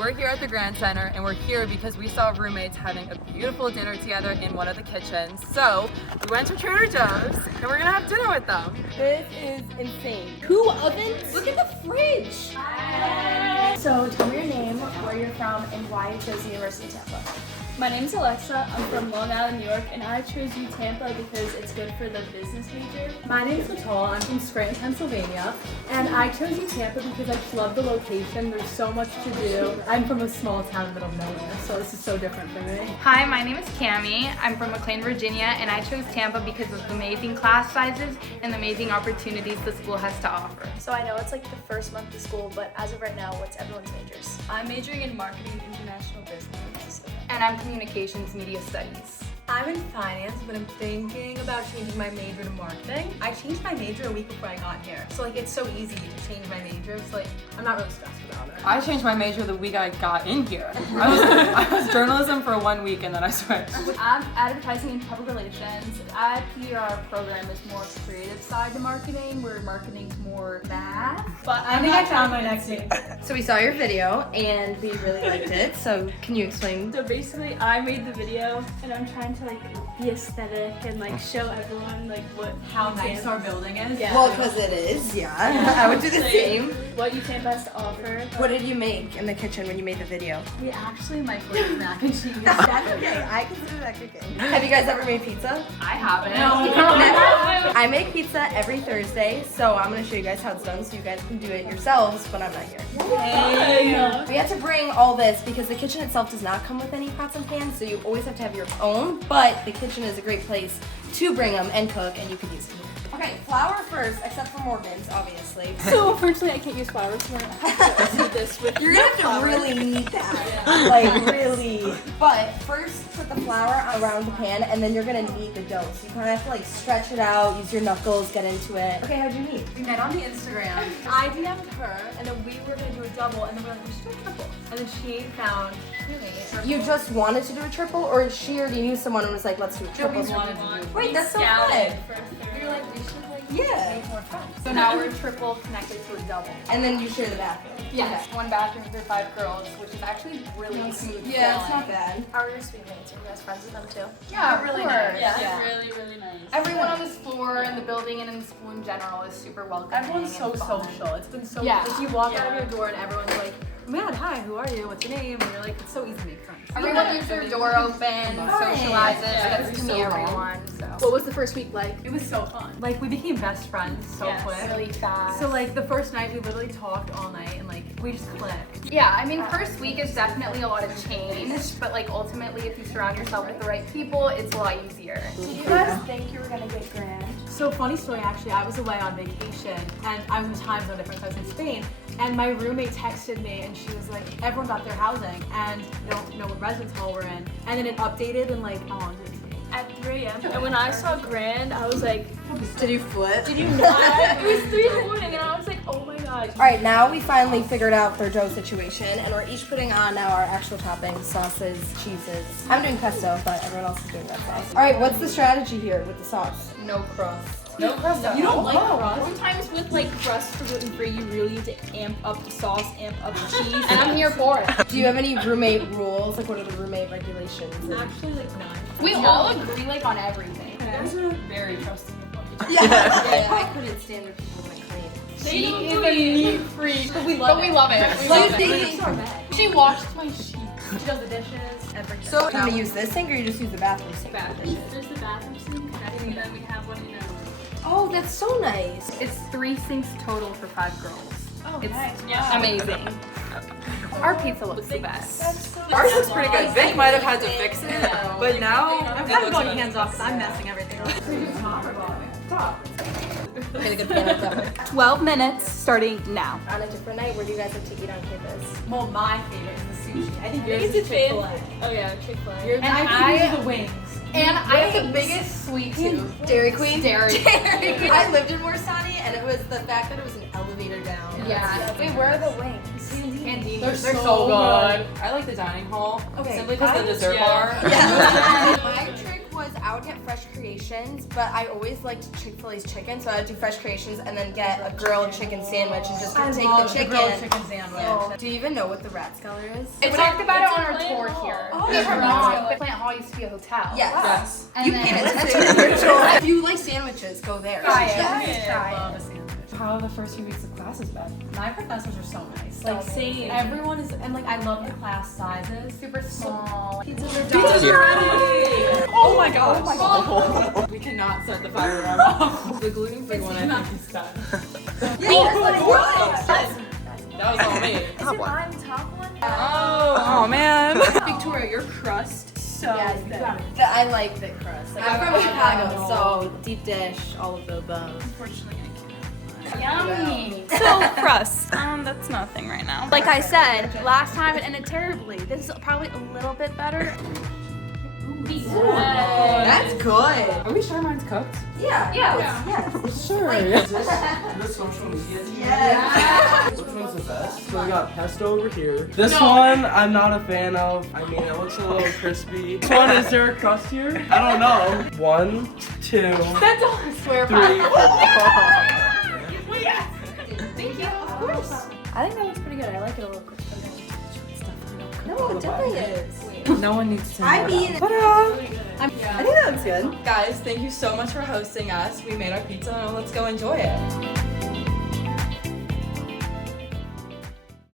We're here at the Grand Center, and we're here because we saw roommates having a beautiful dinner together in one of the kitchens. So we went to Trader Joe's, and we're gonna have dinner with them. This is insane. 2 ovens? Look at the fridge. So tell me your name, where you're from, and why you chose the University of Tampa. My name's Alexa. I'm from Long Island, New York, and I chose U Tampa because it's good for the business major. My name's Nicole. I'm from Scranton, Pennsylvania, and I chose U Tampa because I just love the location. There's so much to do. I'm from a small town in the middle of nowhere, so this is so different for me. Hi, my name is Cami. I'm from McLean, Virginia, and I chose Tampa because of the amazing class sizes and the amazing opportunities the school has to offer. So I know it's like the first month of school, but as of right now, what's everyone's majors? I'm majoring in marketing and international business. And I'm communications media studies. I'm in finance, but I'm thinking about changing my major to marketing. I changed my major a week before I got here. So like it's so easy to change my major. So like I'm not really stressed about it. I changed my major the week I got in here. I was journalism for 1 week and then I switched. I'm advertising and public relations. Our PR program is more creative side to marketing, where marketing's more math. But I think I found my next name. So we saw your video and we really liked it. So can you explain? So basically, I made the video, and I'm trying to like be aesthetic and like show everyone like How nice our building is. Yeah. Well, because it is, yeah. I would do the same. what U Tampa has to offer. What did you make in the kitchen when you made the video? We actually microwave mac and cheese. That's okay. I consider that cooking. Have you guys ever made pizza? I haven't. I make pizza every Thursday, so I'm gonna show you guys how it's done so you guys can do it yourselves when I'm not here. We had to bring all this because the kitchen itself does not come with any pots and pans, so you always have to have your own, but the kitchen is a great place to bring them and cook, and you can use them. Okay, flour first, except for Morgan's, obviously. So unfortunately, I can't use flour, so I'm gonna have to do this with. You're gonna have to really knead that. Like, really. But first, put the flour around the pan, and then you're gonna knead the dough. So you kind of have to, like, stretch it out, use your knuckles, get into it. Okay, how'd you knead? We met on the Instagram. I DM'd her, and then we were gonna do a double, and then we're like, we should do a triple. And then she found You just wanted to do a triple, or she already knew someone and was like, let's do a triple? Wait, that's so fun. we were like, we should like Yeah. make more friends. So now we're triple connected to a double. And then you share the bathroom. Yes, one bathroom for 5 girls, which is actually really smooth. Yeah, it's not bad. How are your suite mates? Are you guys friends with them too? Yeah, really nice. Yeah, really, really nice. Everyone on this floor in the building and in the school in general is super welcoming. Everyone's so and fun. social. It's been so Yeah. like you walk out of your door and everyone's like, oh my god, hi, who are you? What's your name? And you're like, it's so easy to make friends. Everyone leaves their door open, socializes, gets to meet everyone. So What was the first week like? It was so fun. Like we became best friends so quick. really fast. So like the first night we literally talked all night and like we just clicked. Yeah, I mean, first week is definitely a lot of change, but like ultimately, if you surround yourself with the right people, it's a lot easier. Did you guys think you were gonna get grand? So funny story actually, I was away on vacation and I was in a time zone difference. I was in Spain and my roommate texted me and she was like, everyone got their housing and they don't know what residence hall we're in. And then it updated and like, how long did it take? At 3 a.m. And when I saw grand, I was like, Did you flip? did you not? It was 3 in the morning, and I was like, oh my god. All right, now we finally figured out their dough situation, and we're each putting on now our actual toppings, sauces, cheeses. I'm doing pesto, but everyone else is doing red sauce. All right, what's the strategy here with the sauce? No crust. No crust at You all. don't like crust? Sometimes with like crust for gluten free, you really need to amp up the sauce, amp up the cheese. And I'm here for it. Do you have any roommate rules? Like, what are the roommate regulations? Actually like 9. We all agree like on everything. Guys are very trusting of each Yeah, I couldn't stand the people that clean. She is a neat freak. But we love it. We love it. She washed my sheets. She does the dishes, everything. So, can we use this sink or you just use the bathroom sink? There's the bathroom sink, and then we have one in our. Oh, that's so nice. It's 3 sinks total for 5 girls. Oh, It's nice. Yeah. amazing. Our pizza looks the best. Ours looks pretty good. Vic might have had to fix it, but now I'm it kind of looks going good. hands off because I'm messing everything up. Get a good pan of that. 12 minutes starting now. On a different night, where do you guys like to eat on campus? Well, my favorite is the sushi. I think yours It's is a fan. Chick-fil-A. Oh yeah, Chick-fil-A. Yours, And I think I- yours is the wings. And I have the biggest sweet tooth. Dairy Queen? Dairy Queen. I lived in Morsani, and it was the fact that it was an elevator down. Yeah. Wait, where are the wings? Candy. They're so good. I like the dining hall simply because the dessert bar. My trick was I would get Fresh Creations, but I always liked Chick-fil-A's chicken, so I'd do Fresh Creations and then get a grilled chicken sandwich and just take the chicken. chicken sandwich. Do you even know what the Rathskeller is? We talked about it on our tour here. Oh, Because her yeah. mom, Plant Hall used to be a hotel. Yes. And You then- paid attention to your children. If you like sandwiches, go there. Try it. Yes. Try Love it. a sandwich. How are the first few weeks of classes been? My professors are so nice. So Like, same. everyone is, and like, I love the class sizes. Super small. Pizzas are ready! Oh my gosh! We cannot set the fire alarm off. The gluten-free one, I think, is done. That was all me. Is it mine top one? Oh man. Victoria, your crust so thick. I like thick crust. Like, I'm from Chicago, so deep dish, all of the above. Yummy. So crust. That's nothing right now. Like I said, last time it ended terribly. This is probably a little bit better. That's good. Are we sure mine's cooked? Yeah. Yes. Sure. Is this social media? Yes. Which one's the best? So we got pesto over here. This one I'm not a fan of. I mean, it looks a little crispy. This one, is there a crust here? I don't know. 1, 2, That's all I swear 3, by. 4. I think that looks pretty good. I like it a little crispy. No, it definitely is. No one needs to know. I mean, I think that looks good. Guys, thank you so much for hosting us. We made our pizza and let's go enjoy it.